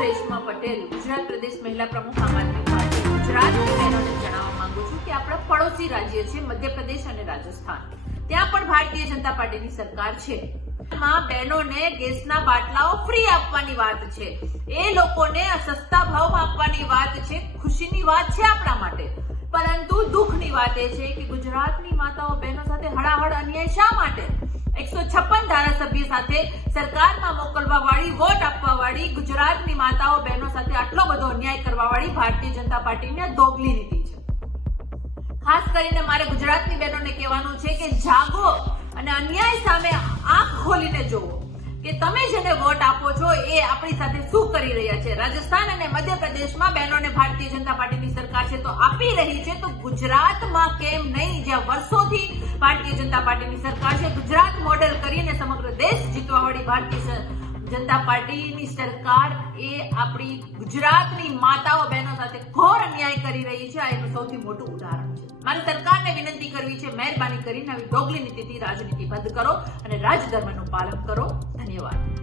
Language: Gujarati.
રેશમા પટેલ, ગુજરાત પ્રદેશ મહિલા પ્રમુખ આમ આદમી પાર્ટી ગુજરાતની બહેનોને જણાવવા માંગુ છું કે આપણા પડોશી રાજ્ય છે મધ્યપ્રદેશ અને રાજસ્થાન. ત્યાં પણ ભારતીય જનતા પાર્ટીની સરકાર છે. બહેનોને ગેસના બાટલાઓ ફ્રી આપવાની વાત છે. એ લોકોને સસ્તા ભાવમાં આપવાની વાત છે, ખુશીની વાત છે આપણા માટે. પરંતુ દુઃખની વાત એ છે કે ગુજરાતની માતાઓ બહેનો સાથે હળાહળ અન્યાય શા માટે? એકસો છપ્પન ધારાસભ્ય સાથે સરકારમાં મોકલવા વાળી વોટ આપવા વાળી ગુજરાતની માતાઓ, બહેનો સાથે આટલો બધો અન્યાય કરવા વાળી ભારતીય જનતા પાર્ટીને દોગલી લીધી છે. ખાસ કરીને મારે ગુજરાતની બહેનોને કહેવાનું છે કે જાગો અને અન્યાય સામે આંખ ખોલીને જુઓ કે તમે જેને વોટ આપો છો એ આપણી સાથે શું કરી રહ્યા છે? રાજસ્થાન અને મધ્યપ્રદેશમાં બહેનોને ભારતીય જનતા પાર્ટીની સરકાર છે તો આપી રહી છે તો ગુજરાતમાં કેમ નહીં? જ્યાં વર્ષોથી ભારતીય જનતા પાર્ટીની સરકાર છે, ગુજરાત મોડેલ કરીને ભારતીય જનતા પાર્ટીની સરકાર એ આપણી ગુજરાતની માતાઓ બહેનો સાથે ઘોર અન્યાય કરી રહી છે. આ એનું સૌથી મોટું ઉદાહરણ છે. મારી સરકારને વિનંતી કરવી છે, મહેરબાની કરીને આવી ડોગલી નીતિથી રાજનીતિ બંધ કરો અને રાજધર્મનું પાલન કરો. ધન્યવાદ.